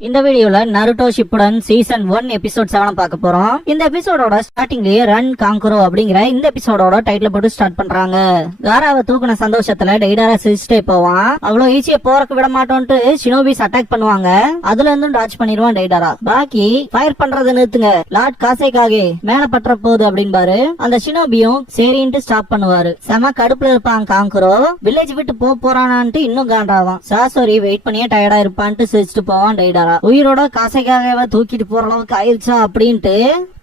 இந்த வீடியோல Naruto Shippuden season 1 episode 7 பார்க்க போறோம். இந்த எபிசோடோட ஸ்டார்டிங்லயே ரன் காங்குரோ அப்படிங்கிற இந்த எபிசோடோட டைட்டில் போட்டு ஸ்டார்ட் பண்றாங்க. காராவை தூக்குன சந்தோஷத்துல டெய்டாரா சிரிச்சிட்டே போவான். அவ்வளவு ஈஸியா போறக்கு விட மாட்டோம்ட்டு ஷினோபிஸ் அட்டாக் பண்ணுவாங்க. அதுல இருந்தும் டாச் பண்ணிடுவான் டெய்டாரா. பாக்கி ஃபயர் பண்றதை நிறுத்துங்க, லார்ட் காசேகாகே மேல பற்ற போகுது அப்படின்பாரு. அந்த ஷினோபியும் சரின்ட்டு ஸ்டாப் பண்ணுவாரு. செம கடுப்புல இருப்பான் காங்குரோ. வில்லேஜ் விட்டு போறானான்ட்டு இன்னும் காண்டாவான். சாசோரி வெயிட் பண்ணியே டயர்டா இருப்பான்ட்டு சிரிச்சிட்டு போவான் டெய்டாரா. உயிரோட காசைக்காக தூக்கிட்டு போற அளவுக்கு ஆயிடுச்சா அப்படின்ட்டு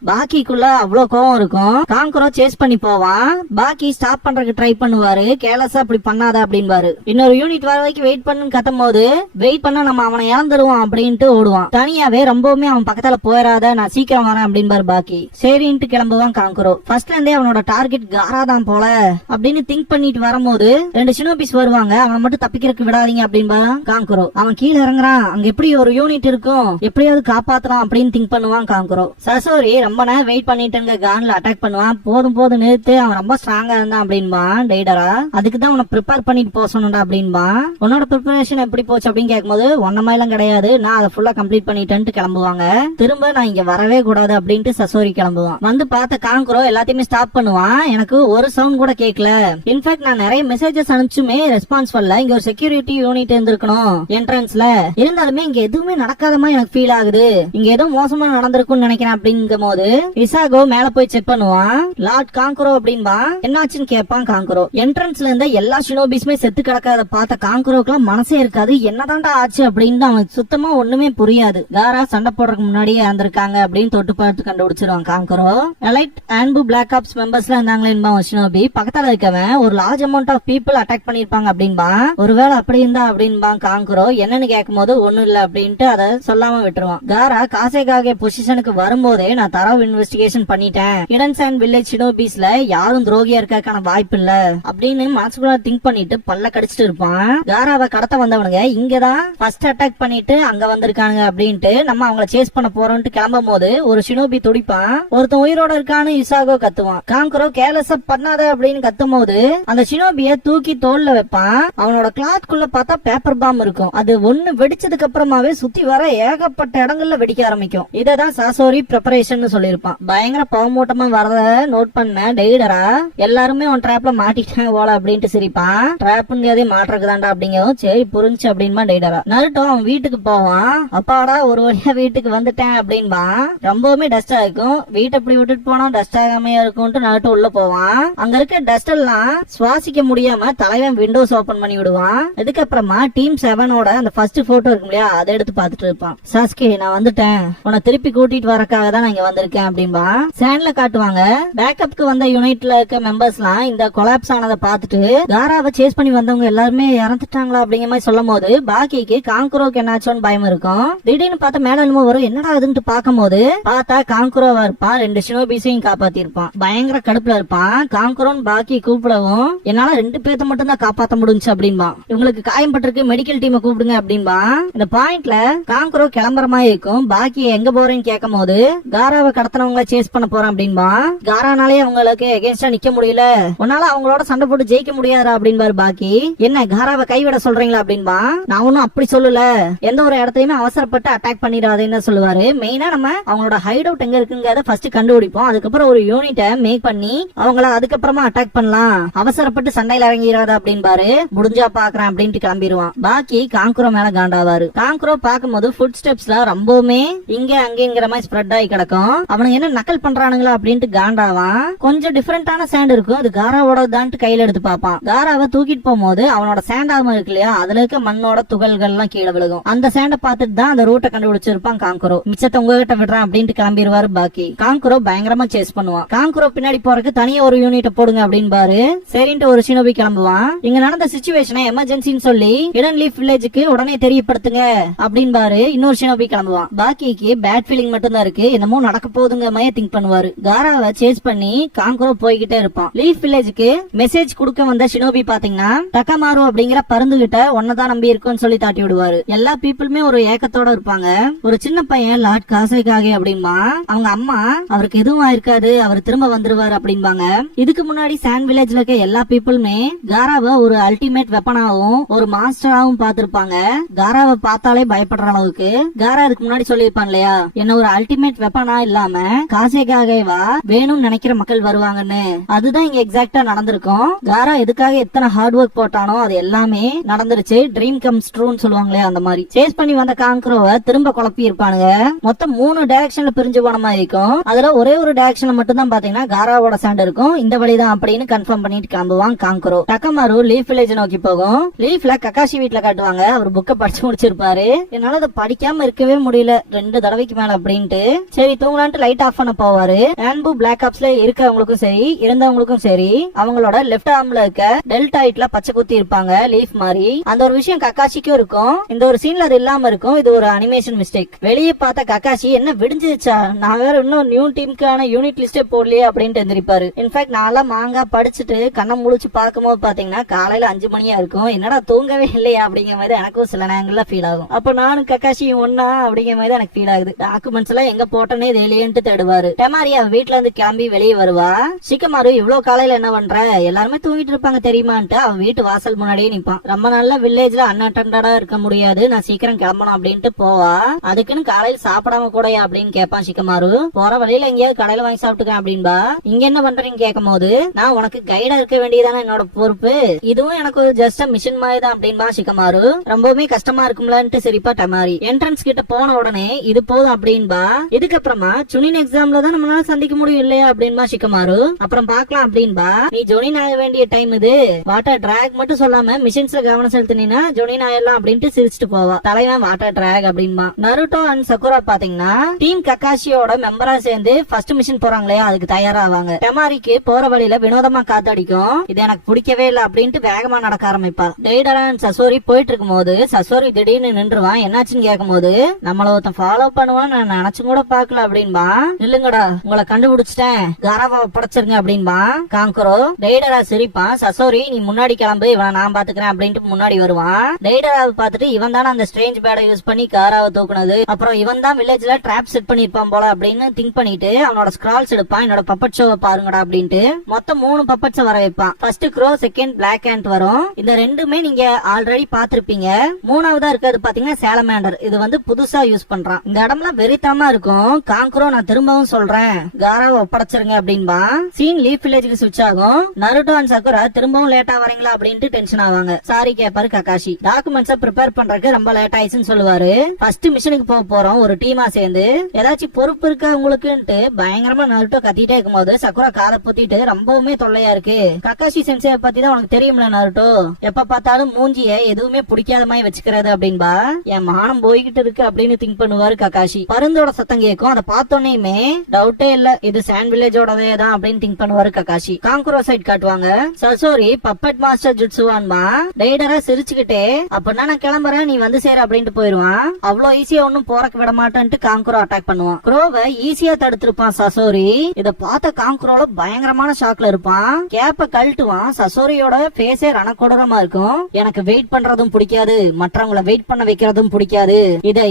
பாக்கிக்குள்ள அவ்வளவு கோவம் இருக்கும். காங்குரோ சேஸ் பண்ணி போவான். பாக்கி ஸ்டாப் பண்றதுக்கு ட்ரை பண்ணுவாரு. கேலஸா அப்படி பண்ணாத அப்படின்பாரு. இன்னொரு யூனிட் வர வரைக்கும் வெயிட் பண்ணுன்னு கத்தும் போது வெயிட் பண்ண நம்ம அவனை இழந்துருவான் அப்படின்ட்டு ஓடுவான். தனியாவே ரொம்பவுமே அவன் பக்கத்துல போயிடாத, நான் சீக்கிரம் வரேன் அப்படின்பாரு பாக்கி. சரின்ட்டு கிளம்புவான் காங்குரோ. ஃபர்ஸ்ட்ல இருந்தே அவனோட டார்கெட் காராதான் போல அப்படின்னு திங்க் பண்ணிட்டு வரும்போது 2 ஷினோபிஸ் வருவாங்க. அவனை மட்டும் தப்பிக்கிறதுக்கு விடாதீங்க அப்படின்பாரு காங்குரோ. அவன் கீழே இறங்குறான். அங்க எப்படி ஒரு யூனிட் இருக்கும், எப்படியாவது காப்பாத்தலாம் அப்படின்னு திங்க் பண்ணுவான் காங்குரோ. சசோரி ரொம்ப நேரம் வெயிட் பண்ணிட்டு கான்ல அட்டாக் பண்ணுவான். போதும் நிறுத்து, அவன் ரொம்ப ஸ்ட்ராங்கா இருந்தான் அப்படின்பான் டெய்டரா. அதுக்குதான் அவனை ப்ரிப்பேர் பண்ணிட்டு போக சொன்னா அப்படின்பான். உன்னோட ப்ரிப்பரேஷன் எப்படி போச்சு அப்படின்னு கேட்கும்போது ஒன்ன மாதிரிலாம் கிடையாது, நான் அதை ஃபுல்லா கம்ப்ளீட் பண்ணிட்டேன்ட்டு கிளம்புவாங்க. திரும்ப நான் இங்க வரவே கூடாது அப்படின்ட்டு சசோரி கிளம்புவான். வந்து பார்த்த காங்குரோ எல்லாத்தையுமே ஸ்டாப் பண்ணுவான். எனக்கு ஒரு சவுண்ட் கூட கேட்கல. இன்ஃபேக்ட் நான் நிறைய மெசேஜஸ் அனுப்பிச்சுமே ரெஸ்பான்ஸ் பண்ணல. இங்க ஒரு செக்யூரிட்டி யூனிட் இருந்திருக்கணும் என்ட்ரன்ஸ்ல, இருந்தாலுமே இங்க எதுவுமே நடக்காதமா எனக்கு ஃபீல் ஆகுது. இங்க ஏதோ மோசமா நடந்திருக்கும்னு நினைக்கிறேன் அப்படிங்கும் போது இசாகோ மேல போய் செக் பண்ணுவான். லார்ட் காங்குரோ அப்படின்பா. என்னாச்சுன்னு கேட்பான் காங்குரோ. என்ட்ரன்ஸ்ல இருந்த எல்லா ஷினோபிஸ்மே செத்து கிடக்காத பார்த்த காங்குரோக்கெல்லாம் மனசே இருக்காது. என்னதான்டா ஆச்சு அப்படின்னு அவனுக்கு சுத்தமா ஒண்ணுமே புரியாது. காரா சண்டை போடுறதுக்கு முன்னாடியே இருந்திருக்காங்க அப்படின்னு தொட்டு பார்த்து கண்டுபிடிச்சிருவான் Kankuro. Elite and black ops மெம்பர்ஸ்ல இருந்தாங்களேன்பா ஷினோபி. பக்கத்துல இருக்கவன் ஒரு large amount of people attack பண்ணிருப்பாங்க அப்படின்பா. ஒருவேளை அப்படி இருந்தா அப்படின்பா காங்குரோ. என்னன்னு கேட்கும் போது ஒண்ணும் இல்ல அப்படின்ட்டு அதை சொல்லாம விட்டுருவான். காரா காசேகாகே பொசிஷனுக்கு வரும்போதே நான் தரவு இன்வெஸ்டிகேஷன் பண்ணிட்டேன். இடன்ஸ் அண்ட் வில்லேஜ் ஷினோபிஸ்ல யாரும் துரோகியா இருக்கான வாய்ப்பு இல்ல அப்படின்னு மனசுக்குள்ள திங்க் பண்ணிட்டு பல்ல கடிச்சிட்டு இருப்பான். காராவை கடத்த வந்தவனுங்க இங்கதான் ஃபர்ஸ்ட் அட்டாக் பண்ணிட்டு அங்க வந்திருக்காங்க அப்படின்ட்டு நம்ம அவங்கள சேஸ் பண்ண போறோம்னு கிளம்பும் போது ஒரு ஷினோபி துடிப்பான். ஒருத்தன் உயிரோட இருக்கான்னு இசாகோ கத்துவான். காங்குரோ கேலஸ பண்ணாத அப்படின்னு கத்தும் போது அந்த ஷினோபிய தூக்கி தோல்ல வைப்பான். அவனோட கிளாத் குள்ள பார்த்தா பேப்பர் பாம் இருக்கும். அது ஒண்ணு வெடிச்சதுக்கு அப்புறமாவே சுத்தி வர ஏகப்பட்ட இடங்கள்ல வெடிக்க ஆரம்பிக்கும். இததான் சாசோரி ப்ரிப்பரேஷன் சொல்லிருப்பான். பயங்கர பவமூட்டமா வரத நோட் பண்ண டெய்டரா எல்லாருமே உன் ட்ராப்ல மாட்டிட்டாங்க போல அப்படின்ட்டு சிரிப்பான். ட்ராப்ங்கிறதே மாற்றக்குதாண்டா அப்படிங்கவும் சரி புரிஞ்சு அப்படின்பா டெய்டரா. நருட்டோ அவன் வீட்டுக்கு போவான். அப்பாடா ஒரு வழியா வீட்டுக்கு வந்துட்டேன் அப்படின்பா. ரொம்பவுமே டஸ்டா இருக்கும். வீட்டை அப்படி விட்டுட்டு போனா டஸ்ட் ஆகாம இருக்கும்ட்டு நருட்டோ உள்ள போவான். அங்க இருக்க டஸ்ட் எல்லாம் சுவாசிக்க முடியாம தலைவன் விண்டோஸ் ஓபன் பண்ணி விடுவான். இதுக்கப்புறமா டீம் 7ஓட அந்த ஃபர்ஸ்ட் போட்டோ இருக்கும் இல்லையா, அதை எடுத்து பாத்துட்டு இருப்பான். சாஸ்கே நான் வந்துட்டேன், உன்னை திருப்பி கூட்டிட்டு வரக்காக தான் நான் இங்க வந்திருக்கேன் அப்படின்பா. சேண்ட்ல காட்டுவாங்க. பேக்கப்க்கு வந்த யூனிட்ல இருக்க மெம்பர்ஸ் எல்லாம் இந்த கொலாப்ஸ் ஆனதை பார்த்துட்டு காராவை சேஸ் பண்ணி வந்தவங்க எல்லாருமே இறந்துட்டாங்களா அப்படிங்கிற மாதிரி சொல்லும் போது பாக்கிக்கு காங்குரோக்கு என்னாச்சோன்னு பயம் இருக்கும். திடீர்னு பார்த்தா மேல என்னமோ வரும், என்னடா அதுன்னு பார்க்கும் போது பார்த்தா காங்குரோவா இருப்பான். 2 ஷினோபிஸையும் காப்பாத்தி இருப்பான். பயங்கர கடுப்புல இருப்பான். காங்குரோன்னு பாக்கி கூப்பிடவும் என்னால 2 பேர்த்த மட்டும் தான் காப்பாத்த முடிஞ்சு அப்படின்பா. இவங்களுக்கு காயம் பட்டிருக்கு, மெடிக்கல் டீமை கூப்பிடுங்க அப்படின்பா. இந்த பாயிண்ட்ல காங்குரோ கிளம்புற மாதிரி இருக்கும். பாக்கி எங்க போறேன்னு கேட்கும் போது காராவை கடத்தினவங்களை சேஸ் பண்ண போறேன் அப்படின்பா. காரானாலே அவங்களுக்கு எகேன்ஸ்டா நிக்க முடியல, உன்னால அவங்களோட சண்டை போட்டு ஜெயிக்க முடியாதா அப்படின்பாரு பாக்கி. என்ன காராவை கைவிட சொல்றீங்களா அப்படின்பா. நான் ஒன்னும் அப்படி சொல்லல, எந்த ஒரு இடத்தையுமே அவசரப்பட்டு அட்டாக் பண்ணிடாதேன்னு சொல்லுவாரு. மெயினா நம்ம அவங்களோட ஹைட் அவுட் எங்க இருக்குங்கிறத ஃபர்ஸ்ட் கண்டுபிடிப்போம். அதுக்கப்புறம் ஒரு யூனிட்டை மேக் பண்ணி அவங்கள அதுக்கப்புறமா அட்டாக் பண்ணலாம், அவசரப்பட்டு சண்டையில இறங்கிறாத அப்படின்பாரு. முடிஞ்சா பாக்குறேன் அப்படின்ட்டு கிளம்பிடுவான். பாக்கி காங்குரோ மேல காண்டாவாரு. காங்குரோ பாக்கும்போது ஃபுட் ஸ்டெப்ஸ்ல ரொம்பவுமே இங்க அங்கங்கிற மாதிரி ஸ்ப்ரெட் ஆகி கிடக்கும். அவனுக்கு என்ன நக்கல் பண்றானுங்களா அப்படின்ட்டு காண்டாவான். கொஞ்சம் டிஃபரெண்டான சேண்ட் இருக்கும், அது காராவோட தான் கையில எடுத்து பாப்பான். காராவை தூக்கிட்டு போகும்போது அவனோட சேண்ட் ஆர்மர் இருக்கு இல்லையா, அதுல இருக்க மண்ணோட துகள்கள் எல்லாம் கீழே விழுகும். அந்த சேண்டை பார்த்துட்டு தான் அந்த ரூட்டை கண்டுபிடிச்சிருப்பான் காங்குரோ. மிச்சத்தை உங்ககிட்ட விடுறான் அப்படின்ட்டு கிளம்பிடுவாரு பாக்கி. காங்குரோ பயங்கரமா சேஸ் பண்ணுவான். காங்குரோ பின்னாடி போறதுக்கு தனியா ஒரு யூனிட்ட போடுங்க அப்படின்பாரு. சரின்ட்டு ஒரு ஷினோபி கிளம்புவான். இங்க நடந்த சிச்சுவேஷனை எமர்ஜென்சின்னு சொல்லி இடன் லீஃப் வில்லேஜுக்கு உடனே தெரியப்படுத்துங்க அப்படின்பாரு. இன்னொரு ஷினோபி கிளம்புவான். பாக்கிக்கு பேட் ஃபீலிங் மட்டும் தான் இருக்கு, என்னமோ நடக்க போகுதுங்க மாதிரி திங்க் பண்ணுவாரு. காராவை சேஸ் பண்ணி காங்குரோ போய்கிட்டே இருப்பான். லீஃப் வில்லேஜுக்கு மெசேஜ் கொடுக்க வந்த ஷினோபி பாத்தீங்கன்னா டக்கமாரு அப்படிங்கிற பருந்து கிட்ட ஒன்னதான் நம்பி இருக்குன்னு சொல்லி தாட்டி விடுவாரு. எல்லா பீப்புளுமே ஒரு ஏக்கத்தோட இருப்பாங்க. ஒரு சின்ன பையன் லார்ட் காசைக்காக அப்படின்பா. அவங்க அம்மா அவருக்கு எதுவும் ஆயிருக்காது, அவர் திரும்ப வந்துருவாரு அப்படின்பாங்க. இதுக்கு முன்னாடி சாண்ட் வில்லேஜ்ல இருக்க எல்லா பீப்புளுமே காராவை ஒரு அல்டிமேட் வெப்பனாவும் ஒரு மாஸ்டராவும் பாத்திருப்பாங்க. காராவை பார்த்தாலே பயப்படுற அளவுக்கு. காரா அதுக்கு முன்னாடி சொல்லியிருப்பான் இல்லையா, என்ன ஒரு அல்டிமேட் வெப்பனா இல்லாம காசைக்காகவா வேணும்னு நினைக்கிற மக்கள் வருவாங்கன்னு. அதுதான் இங்க எக்ஸாக்டா நடந்திருக்கும். காரா எதுக்காக எத்தனை ஹார்ட் ஒர்க் போட்டானோ அது எல்லாமே நடந்துருச்சு. ட்ரீம் கம்ஸ் ட்ரூன்னு சொல்லுவாங்களே அந்த மாதிரி. சேஸ் பண்ணி வந்த காங்குரோவை திரும்ப குழப்பி இருப்பானுங்க. மொத்தம் 3 டைரக்ஷன்ல பிரிஞ்சு போன மாதிரி இருக்கும். அதுல ஒரே ஒரு டைரக்ஷன்ல மட்டும் தான் பாத்தீங்கன்னா காராவோட சாண்ட் இருக்கும். இந்த வழிதான் அப்படின்னு கன்ஃபார்ம் பண்ணிட்டு கிளம்புவான் காங்குரோ. டக்கமாரு லீஃப் வில்லேஜ் நோக்கி போகும். லீஃப்ல கக்காஷி வீட்டுல காட்டுவாங்க. அவர் புக்க படிச்சு முடிச்சிருப்பாரு. என்னால அதை படிக்காம இருக்கவே முடியல 2 தடவைக்கு மேல அப்படின்ட்டு. சரி தூங்கலான்ட்டு லைட் ஆஃப் பண்ண போவாரு. ஆன்பு பிளாக் ஆப்ஸ்ல இருக்கவங்களுக்கும் சரி இருந்தவங்களுக்கும் சரி அவங்களோட லெஃப்ட் ஆர்ம்ல இருக்க டெல்டாய்ட்ல பச்சை குத்தி இருப்பாங்க லீஃப் மாதிரி. அந்த ஒரு விஷயம் கக்காஷிக்கும் இருக்கும். இந்த ஒரு சீன்ல அது இல்லாம இருக்கும். இது ஒரு அனிமேஷன் மிஸ்டேக். வெளியே பார்த்த கக்காஷி என்ன விடிஞ்சிருச்சா, நான் வேற இன்னும் நியூ டீமுக்கான யூனிட் லிஸ்டே போடலையே அப்படின்ட்டு எந்திரிப்பாரு. இன்ஃபேக்ட் நான்லாம் மாங்கா படிச்சுட்டு கண்ணை முழிச்சு பார்க்கும்போது பாத்தீங்கன்னா காலையில 5 மணியா இருக்கும். என்னடா தூங்கவே இல்லையா அப்படிங்கிற மாதிரி எனக்கும் சில நேரங்கள்ல ஃபீல் ஆகும். அப்ப நானும் கக்காஷியும் ஒன்னா அப்படிங்கிற மாதிரி எனக்கு ஃபீல் ஆகுது. டாக்குமெண்ட்ஸ் எல்லாம் எங்க போட்டனே தெரியலேன்ட்டு தேடுவாரு. டெமாரி அவ வீட்டுல இருந்து கிளம்பி வெளியே வருவா. சிக்கமாரு இவ்வளவு காலையில என்ன பண்ற, எல்லாருமே தூங்கிட்டு இருப்பாங்க தெரியுமான்ட்டு அவன் வீட்டு வாசல் முன்னாடியே நிப்பான். ரொம்ப நாள்ல வில்லேஜ்ல அன்அட்டெண்டடா இருக்க முடியாது, நான் சீக்கிரம் கிளம்பணும் அப்படின்ட்டு போவா. அதுக்குன்னு காலையில சாப்பிடாம கூடயா அப்படின்னு கேட்பான் சிக்கமாரு. போற வழியில எங்கேயாவது கடையில வாங்கி சாப்பிட்டுக்கேன் அப்படின்பா. இங்க என்ன பண்றீங்க கேட்கும் போது, நான் உனக்கு கைடா இருக்க வேண்டியதானே என்னோட பொறுப்பு, இதுவும் எனக்கு ஒரு ஜஸ்ட் மிஷன் மாதிரி தான் அப்படின்பா சிக்கமாரு. ரொம்பவுமே கஷ்டமா இருக்கும்லன்ட்டு சரிப்பா டமாரி. என்ட்ரன்ஸ் கிட்ட போன உடனே இது போதும் அப்படின்பா. இதுக்கப்புறமா சுனின் எக்ஸாம்ல தான் நம்மளால சந்திக்க முடியும் இல்லையா அப்படின்பா சிக்கமாரு. அப்புறம் பாக்கலாம் அப்படின்பா. நீ ஜொனின் ஆக வேண்டிய டைம் இது, வாட்டர் டிராக் மட்டும் சொல்லாம மிஷன்ஸ்ல கவனம் செலுத்தினா ஜொனின் ஆயிடலாம் அப்படின்ட்டு சிரிச்சுட்டு போவா. தலைவன் வாட்டர் டிராக் அப்படின்பா. நருட்டோ அண்ட் சக்குரா பாத்தீங்கன்னா டீம் கக்காஷியோட மெம்பரா சேர்ந்து ஃபர்ஸ்ட் மிஷன் போறாங்களே அதுக்கு தயாராவாங்க. டெமாரிக்கு போற வழியில வினோதமா காத்தடிக்கும். இது எனக்கு பிடிக்கவே இல்ல அப்படின்ட்டு வேகமா நடக்க ஆரம்பிப்பா. டெய்டரா அண்ட் சசோரி போயிட்டு இருக்கும் போது சசோரி திடீர்னு நின்றுவான். என்னாச்சுன்னு கேட்கும் போது, நம்மள ஒருத்தன் ஃபாலோ பண்ணுவான் நான் நினைச்சு கூட பாக்கல அப்படின்பா. இல்லங்கடா உங்களை கண்டுபிடிச்சிட்டேன், காராவை படைச்சிருங்க அப்படின்பா காங்குரோ. டெய்டரா சிரிப்பான். சசோரி நீ முன்னாடி கிளம்பு, இவன் நான் பாத்துக்கிறேன் அப்படின்ட்டு முன்னாடி வருவான். டெய்டராவை பார்த்துட்டு இவன் தானே அந்த ஸ்ட்ரேஞ்ச் பேடை யூஸ் பண்ணி காராவை தூக்குனது, அப்புறம் இவன் தான் வில்லேஜ்ல ட்ராப் செட் பண்ணிருப்பான் போல அப்படின்னு திங்க் பண்ணிட்டு அவனோட ஸ்கிரால்ஸ் எடுப்பான். என்னோட பப்பட் ஷோவை பாருங்கடா அப்படின்ட்டு மொத்தம் 3 பப்பட்ஸ் வர வைப்பான். First crow, second black and வரும். இந்த ரெண்டுமே நீங்க ஆல்ரெடி பாத்திருப்பீங்க. 3வதா இருக்கிறது பாத்தீங்கன்னா சாலமாண்டர். இது வந்து புதுசா யூஸ் பண்றான். இந்த இடம்லாம் வெறித்தனமா இருக்கும். காங்குரோ நான் திரும்பவும் சொல்றேன், காராவை ஒப்படைச்சிருங்க அப்படின்பா. சீன் லீஃப் வில்லேஜ்க்கு ஸ்விட்ச் ஆகும். நருட்டோ அண்ட் சக்குரா திரும்பவும் லேட்டா வரீங்களா அப்படின்ட்டு டென்ஷன் ஆவாங்க. சாரி கேப்பாரு கக்காஷி. டாக்குமெண்ட்ஸை ப்ரிப்பேர் பண்றதுக்கு ரொம்ப லேட் ஆயிடுச்சுன்னு சொல்லுவாரு. ஃபர்ஸ்ட் மிஷனுக்கு போக போறோம் ஒரு டீமா சேர்ந்து, ஏதாச்சும் பொறுப்பு இருக்கா உங்களுக்குன்ட்டு பயங்கரமா நருட்டோ கத்திட்டே இருக்கும் போது சக்குரா காதை பொத்திட்டு ரொம்பவுமே தொல்லையா இருக்கு. கக்காஷி சென்சே பத்தி தான் உனக்கு தெரியும்ல நருட்டோ, எப்ப பார்த்தாலும் மூஞ்சிய எதுவுமே பிடிக்காத மாதிரி வச்சுக்கிறது அப்படின்பா. என் மானம் போய்கிட்டு இருக்கு அப்படின்னு திங்க் பண்ணுவாரு கக்காஷி. பருந்தோட சத்தம் கேட்கும். அதை பார்த்தோன்னே டவுட்டே இல்ல இது சாண்ட் வில்லேஜோடதே தான் அப்படின்னு திங்க் பண்ணுவாரு கக்காஷி. காங்குரோ சைட் காட்டுவாங்க. சசோரி பப்பட் மாஸ்டர் ஜுட்சுவான்பா. டெய்டரா சிரிச்சுக்கிட்டே அப்படின்னா நான் கிளம்புறேன் நீ வந்து சேர அப்படின்ட்டு போயிருவான். அவ்வளவு ஈஸியா ஒன்னும் போறக்கு விட மாட்டேன்ட்டு காங்குரோ அட்டாக் பண்ணுவான். க்ரோவை ஈஸியா தடுத்திருப்பான் சசோரி. இத பார்த்த காங்குரோல பயங்கரமான ஷாக்ல இருப்பான். கேப்ப கழட்டுவான். சசோரியோட ஃபேஸே ரணக்கொடூரமா இருக்கும். எனக்கு வெயிட் பண்றதும் பிடிக்காது, மற்றவங்களை வெயிட் பண்ண வைக்கிறதும் பிடிக்காது,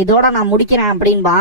இதோட நான் முடிக்கிறேன் அப்படின்பா.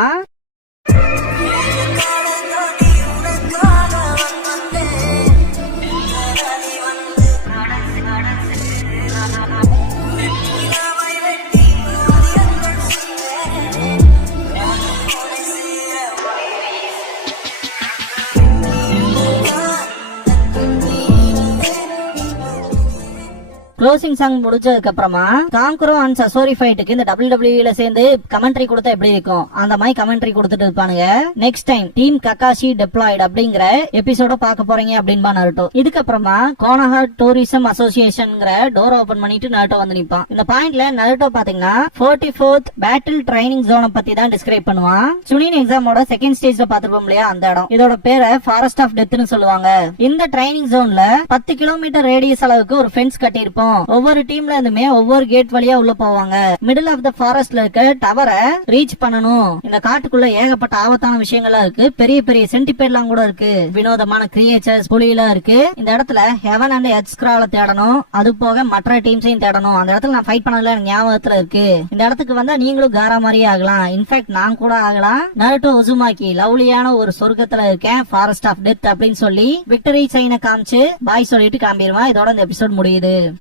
க்ளோசிங் சாங் முடிச்சதுக்கு அப்புறமா காங்குரோ அண்ட் சசோரி ஃபைட்டுக்கு இந்த WWE சேர்ந்து கமெண்ட்ரி கொடுத்தா எப்படி இருக்கும் அந்த மாதிரி கமெண்ட்ரி கொடுத்துட்டு இருப்பானுங்க. Next time team Kakashi deployed அப்படிங்கிற எபிசோட பாக்க போறீங்க அப்படின்பா நருட்டோ. இதுக்கப்புறமா கோனஹா டூரிசம் அசோசியேஷன்ங்கிற டோர் ஓபன் பண்ணிட்டு நருட்டோ வந்து நிப்பான். இந்த பாயிண்ட்ல நருட்டோ பாத்தீங்கன்னா 44th பேட்டில் ட்ரைனிங் ஜோனை பத்தி தான் டிஸ்கிரைப் பண்ணுவான். சுனின் எக்ஸாமோட செகண்ட் ஸ்டேஜ்ல பாத்துருப்போம் இல்லையா அந்த இடம். இதோட பேரை ஃபாரஸ்ட் ஆஃப் டெத்னு சொல்லுவாங்க. இந்த ட்ரைனிங் ஜோன்ல 10 கிலோமீட்டர் ரேடியஸ் அளவுக்கு ஒரு ஃபென்ஸ் கட்டியிருப்போம் இருக்கும். ஒவ்வொரு டீம்ல இருந்துமே ஒவ்வொரு கேட் வழியா உள்ள போவாங்க. மிடில் ஆஃப் த ஃபாரஸ்ட்ல இருக்க டவரை ரீச் பண்ணணும். இந்த காட்டுக்குள்ள ஏகப்பட்ட ஆபத்தான விஷயங்கள்லாம் இருக்கு. பெரிய பெரிய சென்டிபேட்லாம் கூட இருக்கு. வினோதமான கிரியேச்சர்ஸ் புலியெல்லாம் இருக்கு. இந்த இடத்துல ஹெவன் அண்ட் எர்த் ஸ்கிரால தேடணும். அது போக மற்ற டீம்ஸையும் தேடணும். அந்த இடத்துல நான் ஃபைட் பண்ணல எனக்கு ஞாபகத்துல இருக்கு. இந்த இடத்துக்கு வந்தா நீங்களும் காரா மாதிரியே ஆகலாம். இன்ஃபேக்ட் நான் கூட ஆகலாம். நருட்டோ உசுமாக்கி லவ்லியான ஒரு சொர்க்கத்துல இருக்கேன், ஃபாரஸ்ட் ஆஃப் டெத் அப்படின்னு சொல்லி விக்டரி சைனை காமிச்சு பாய் சொல்லிட்டு கிளம்பிடுவான். இதோட இந்த எபிசோட் முடியுது.